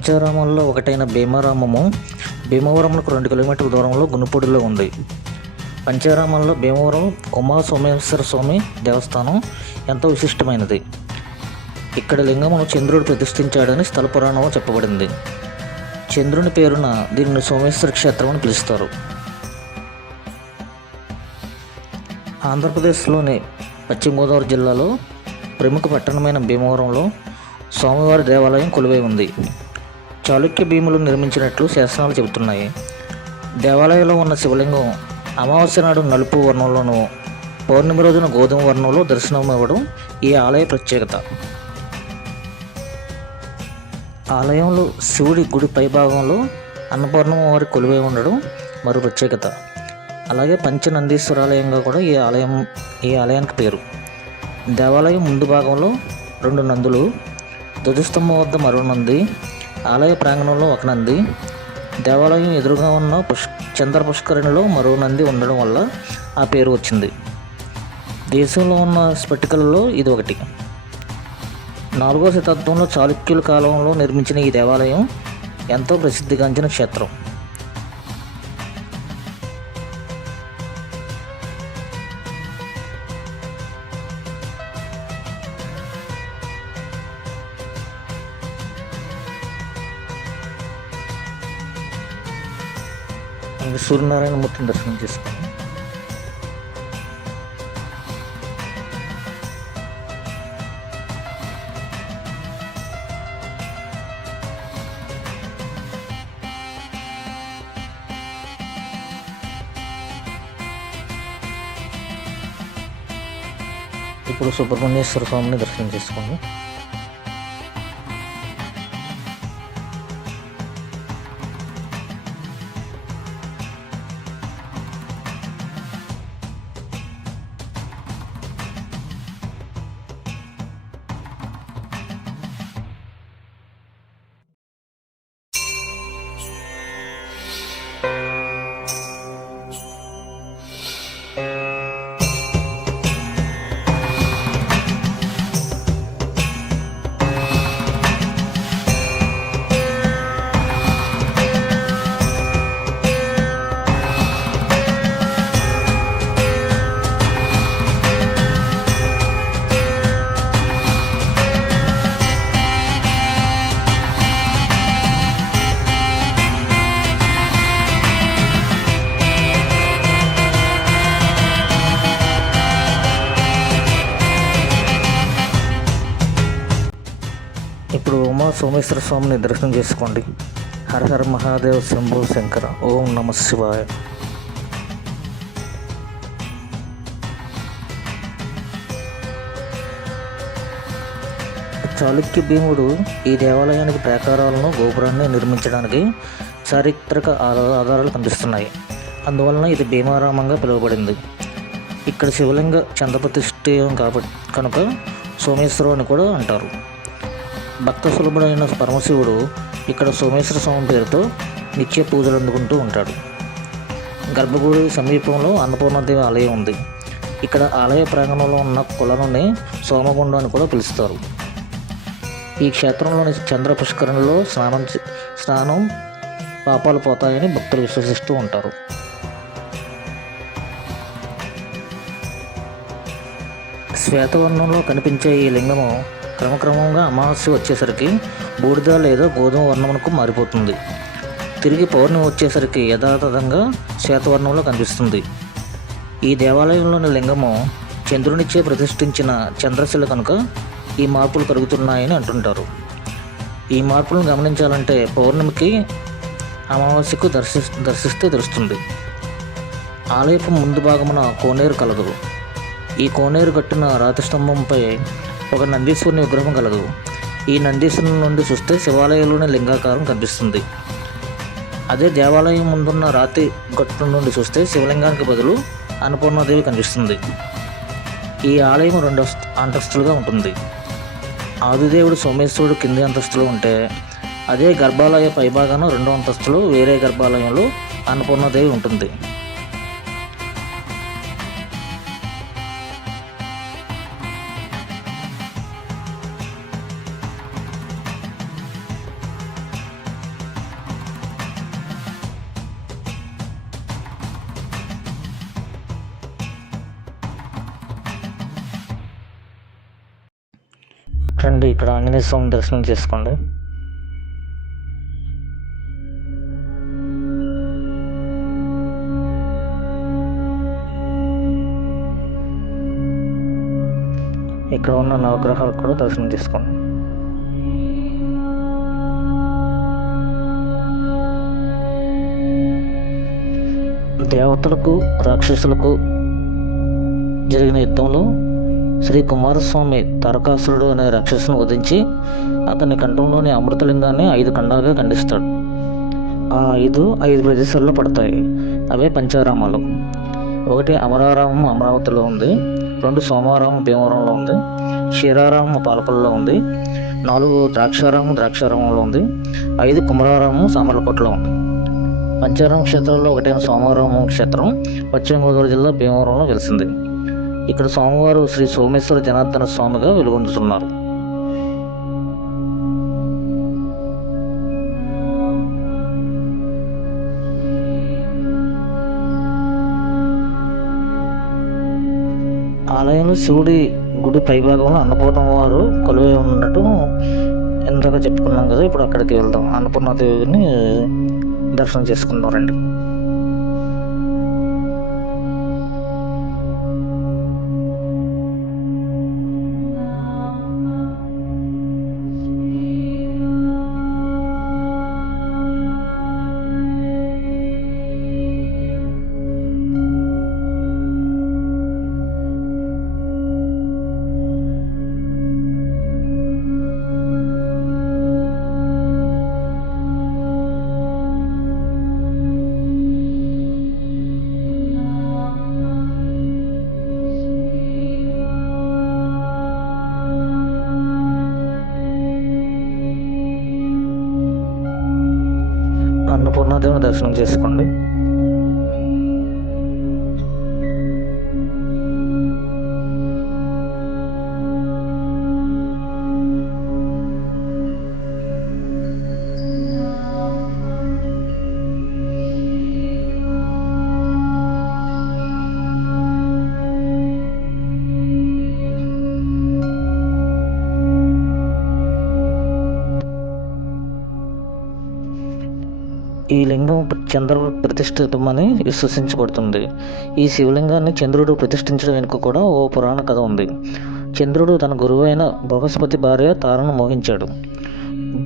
పంచారామాల్లో ఒకటైన భీమారామము భీమవరంకు రెండు కిలోమీటర్ల దూరంలో గునుపూడిలో ఉంది. పంచారామాల్లో భీమవరం ఉమా సోమేశ్వర స్వామి దేవస్థానం ఎంతో విశిష్టమైనది. ఇక్కడ లింగమును చంద్రుడు ప్రతిష్ఠించాడని స్థల పురాణంలో చెప్పబడింది. చంద్రుని పేరున దీనిని సోమేశ్వర క్షేత్రం అని పిలుస్తారు. ఆంధ్రప్రదేశ్లోని పశ్చిమ గోదావరి జిల్లాలో ప్రముఖ పట్టణమైన భీమవరంలో స్వామివారి దేవాలయం కొలువై ఉంది. చాళుక్య భీములు నిర్మించినట్లు శాసనాలు చెబుతున్నాయి. దేవాలయంలో ఉన్న శివలింగం అమావాస్య నాడు నలుపు వర్ణంలోనూ పౌర్ణమి రోజున గోధుమ వర్ణంలో దర్శనం ఇవ్వడం ఈ ఆలయ ప్రత్యేకత. ఆలయంలో శివుడి గుడి పైభాగంలో అన్నపూర్ణమ్మ వారి కొలువై ఉండడం మరో ప్రత్యేకత. అలాగే పంచనందీశ్వరాలయంగా కూడా ఈ ఆలయం ఈ ఆలయానికి పేరు. దేవాలయం ముందు భాగంలో రెండు నందులు ధ్వజస్తంభం వద్ద మరో నంది ఆలయ ప్రాంగణంలో ఒక నంది. దేవాలయం ఎదురుగా ఉన్న పుష్ చంద్ర పుష్కరిణిలో మరో నంది ఉండడం వల్ల ఆ పేరు వచ్చింది. దేశంలో ఉన్న స్ఫటికలలో ఇది ఒకటి. నాలుగో శతాబ్దంలో చాళుక్యుల కాలంలో నిర్మించిన ఈ దేవాలయం ఎంతో ప్రసిద్ధిగాంచిన క్షేత్రం. ఇంకా సూర్యనారాయణ మూర్తిని దర్శనం చేసుకుని ఇప్పుడు సుబ్రహ్మణ్యేశ్వర స్వామిని దర్శనం చేసుకోండి సోమేశ్వర స్వామిని దర్శనం చేసుకోండి. హరహర మహాదేవ్ శంభో శంకర. ఓం నమ శివాయ. చాళుక్య భీముడు ఈ దేవాలయానికి ప్రాకారాలను గోపురాన్ని నిర్మించడానికి చారిత్రక ఆధార- ఆధారాలు కనిపిస్తున్నాయి అందువలన ఇది భీమారామంగా పిలువబడింది. ఇక్కడ శివలింగ చంద్రప్రతిష్ఠేయం కాబట్టి కనుక సోమేశ్వరం అని కూడా అంటారు. భక్త సులభుడైన పరమశివుడు ఇక్కడ సోమేశ్వర స్వామి పేరుతో నిత్య పూజలు అందుకుంటూ ఉంటాడు. గర్భగుడి సమీపంలో అన్నపూర్ణదేవి ఆలయం ఉంది. ఇక్కడ ఆలయ ప్రాంగణంలో ఉన్న కులనుని సోమగుండం అని కూడా పిలుస్తారు. ఈ క్షేత్రంలోని చంద్ర పుష్కరంలో స్నానం స్నానం పాపాలు పోతాయని భక్తులు విశ్వసిస్తూ ఉంటారు. శ్వేతవర్ణంలో కనిపించే ఈ లింగము క్రమక్రమంగా అమావాస్య వచ్చేసరికి బూడిద లేదా గోధుమ వర్ణమునకు మారిపోతుంది. తిరిగి పౌర్ణమి వచ్చేసరికి యథాతథంగా శ్వేతవర్ణంలో కనిపిస్తుంది. ఈ దేవాలయంలోని లింగము చంద్రునిచ్చే ప్రతిష్ఠించిన చంద్రశిల కనుక ఈ మార్పులు కలుగుతున్నాయని అంటుంటారు. ఈ మార్పులను గమనించాలంటే పౌర్ణమికి అమావాస్యకు దర్శి దర్శిస్తే తెలుస్తుంది. ఆలయపు ముందు భాగమున కోనేరు కలదు. ఈ కోనేరు కట్టిన రాతి స్తంభంపై ఒక నందీశ్వరుని విగ్రహం కలదు. ఈ నందీశ్వరుని నుండి చూస్తే శివాలయంలోని లింగాకారం కనిపిస్తుంది. అదే దేవాలయం ముందున్న రాతి గట్టు నుండి చూస్తే శివలింగానికి బదులు అన్నపూర్ణాదేవి కనిపిస్తుంది. ఈ ఆలయం రెండు అంతస్తులుగా ఉంటుంది. ఆదిదేవుడు సోమేశ్వరుడు కింది అంతస్తులో ఉంటే అదే గర్భాలయ పైభాగాన రెండో అంతస్తులో వేరే గర్భాలయంలో అన్నపూర్ణాదేవి ఉంటుంది. రండి ఆంజనేయ స్వామి దర్శనం చేసుకోండి. ఇక్కడ ఉన్న నవగ్రహాలు కూడా దర్శనం చేసుకోండి. దేవతలకు రాక్షసులకు జరిగిన యుద్ధంలో శ్రీ కుమారస్వామి తారకాసురుడు అనే రాక్షసును వధించి అతని కంఠంలోని అమృతలింగాన్ని ఐదు ఖండాలుగా ఖండిస్తాడు. ఆ ఐదు ఐదు ప్రదేశాల్లో పడతాయి. అవే పంచారామాలు. ఒకటి అమరారామం అమరావతిలో ఉంది. రెండు సోమారామం భీమవరంలో ఉంది. క్షీరారామం పాలకొల్లో ఉంది. నాలుగు ద్రాక్షారామం ద్రాక్షారామంలో ఉంది. ఐదు కుమరారామం సామర్లకోటలో ఉంది. పంచారామ క్షేత్రంలో ఒకటైన సోమారామం క్షేత్రం పశ్చిమ గోదావరి జిల్లా భీమవరంలో వెలిసింది. ఇక్కడ స్వామివారు శ్రీ సోమేశ్వర జనార్దన స్వామిగా వెలుగొందుతున్నారు. ఆలయంలో శివుడి గుడి పైభాగంలో అన్నపూర్ణ వారు కొలువై ఉన్నట్టు ఇందాక చెప్పుకున్నాం కదా ఇప్పుడు అక్కడికి వెళ్దాం. అన్నపూర్ణాదేవిని దర్శనం చేసుకుందాం రండి. అన్నపూర్ణాదేవిని దర్శనం చేసుకోండి. ఈ లింగం చంద్రుడు ప్రతిష్ఠితమని విశ్వసించబడుతుంది ఈ శివలింగాన్ని చంద్రుడు ప్రతిష్ఠించడం వెనుక కూడా ఓ పురాణ కథ ఉంది. చంద్రుడు తన గురువైన బృహస్పతి భార్య తారను మోహించాడు.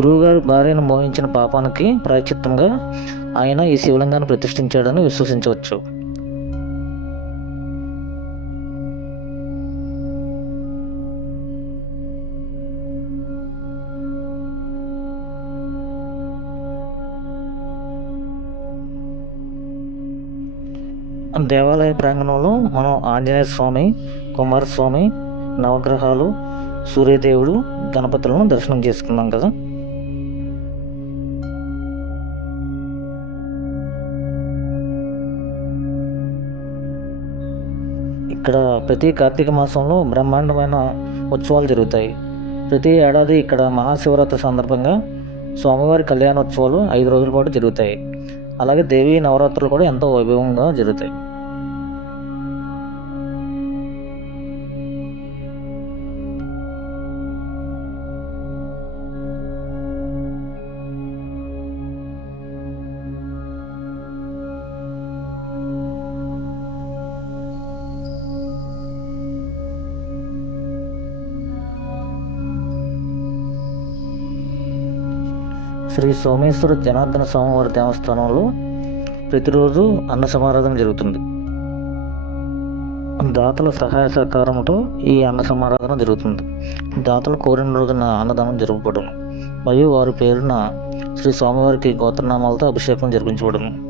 గురువుగారి భార్యను మోహించిన పాపానికి ప్రాయచిత్తంగా ఆయన ఈ శివలింగాన్ని ప్రతిష్ఠించాడని విశ్వసించవచ్చు. దేవాలయ ప్రాంగణంలో మనం ఆంజనేయ స్వామి కుమారస్వామి నవగ్రహాలు సూర్యదేవుడు గణపతులను దర్శనం చేసుకున్నాం కదా. ఇక్కడ ప్రతి కార్తీక మాసంలో బ్రహ్మాండమైన ఉత్సవాలు జరుగుతాయి. ప్రతి ఏడాది ఇక్కడ మహాశివరాత్రి సందర్భంగా స్వామివారి కళ్యాణోత్సవాలు ఐదు రోజుల పాటు జరుగుతాయి. అలాగే దేవీ నవరాత్రులు కూడా ఎంతో వైభవంగా జరుగుతాయి. శ్రీ సోమేశ్వర జనార్దన స్వామివారి దేవస్థానంలో ప్రతిరోజు అన్న సమారాధన జరుగుతుంది. దాతల సహాయ సహకారంతో ఈ అన్న సమారాధన జరుగుతుంది. దాతలు కోరిన రోజున అన్నదానం జరుపుకోవడం మరియు వారి పేరున శ్రీ స్వామివారికి గోత్రనామాలతో అభిషేకం జరిపించబడును.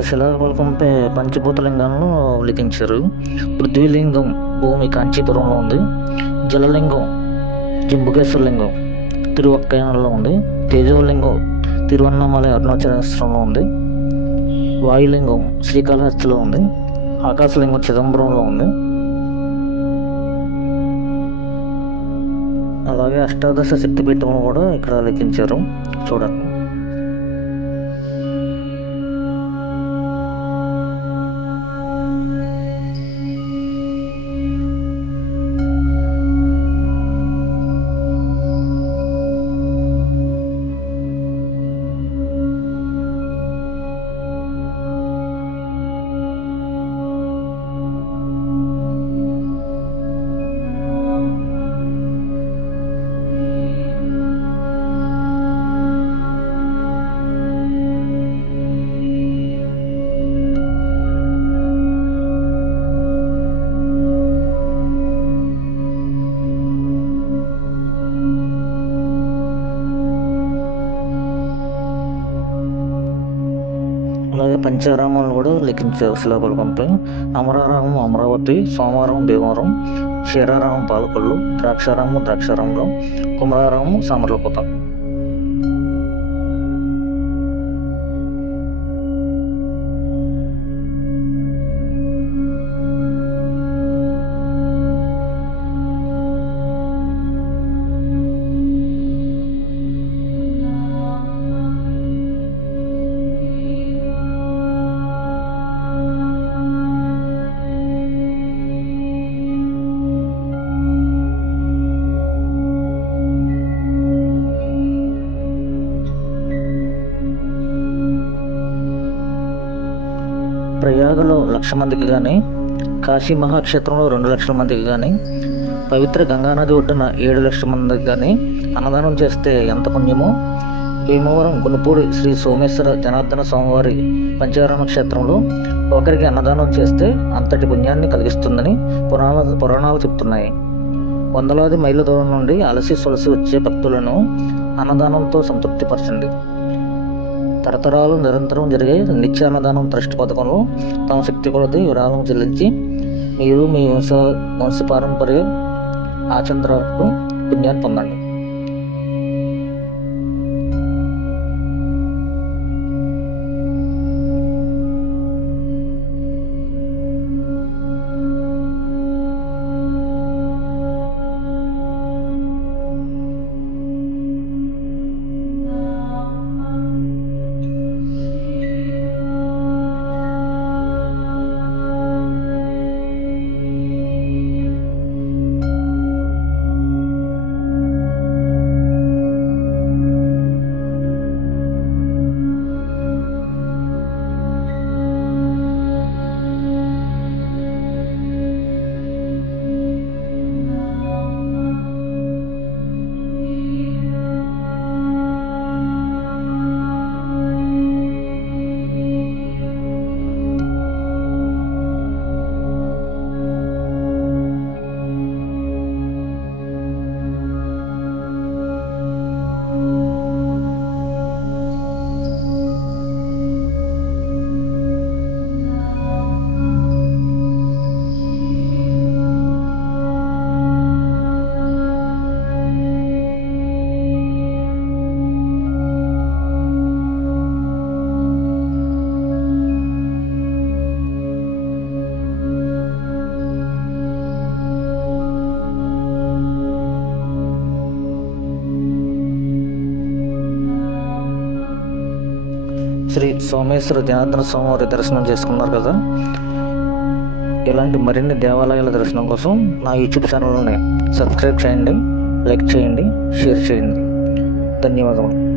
శిలారూపంపై పంచభూత లిఖించారు పృథ్వీలింగం భూమి కాంచీపురంలో ఉంది. జలలింగం జంబుకేశ్వర లింగం తిరువక్కయంలో ఉంది. తేజోలింగం తిరువన్నమలై అరుణాచలేశ్వరంలో ఉంది. వాయులింగం శ్రీకాళహస్తిలో ఉంది. ఆకాశలింగం చిదంబరంలో ఉంది. అలాగే అష్టాదశ శక్తిపీఠం కూడా ఇక్కడ లిఖించారు చూడండి. అలాగే పంచారామాలు కూడా లిఖించారు శిలాఫలకంపై అమరారామం అమరావతి సోమవారం భీమవరం క్షీరారామం పాలకొల్లు ద్రాక్షారామం ద్రాక్షారామంలో కుమరారామం సామర్లకోట. లక్ష మందికి కానీ కాశీ మహాక్షేత్రంలో రెండు లక్షల మందికి కానీ పవిత్ర గంగానది ఒడ్డున ఏడు లక్షల మందికి కానీ అన్నదానం చేస్తే ఎంత పుణ్యమో? భీమవరం గునుపూడి శ్రీ సోమేశ్వర జనార్దన స్వామివారి పంచారామ క్షేత్రంలో ఒకరికి అన్నదానం చేస్తే అంతటి పుణ్యాన్ని కలిగిస్తుందని పురాణ పురాణాలు చెప్తున్నాయి. వందలాది మైళ్ళ దూరం నుండి అలసి సొలసి వచ్చే భక్తులను అన్నదానంతో సంతృప్తిపరచండి తరతరాలు నిరంతరం జరిగే నిత్య అన్నదానం ట్రస్ట్ పథకంలో తమ శక్తి కొలది విరాళం చెల్లించి మీరు మీ వంశ వంశ పారంపర్య ఆచంద్రకు పుణ్యాన్ని పొందండి. శ్రీ సోమేశ్వర జనార్దన స్వామివారి దర్శనం చేసుకున్నారు కదా? ఇలాంటి మరిన్ని దేవాలయాల దర్శనం కోసం నా యూట్యూబ్ ఛానల్ని సబ్స్క్రైబ్ చేయండి లైక్ చేయండి షేర్ చేయండి. ధన్యవాదములు.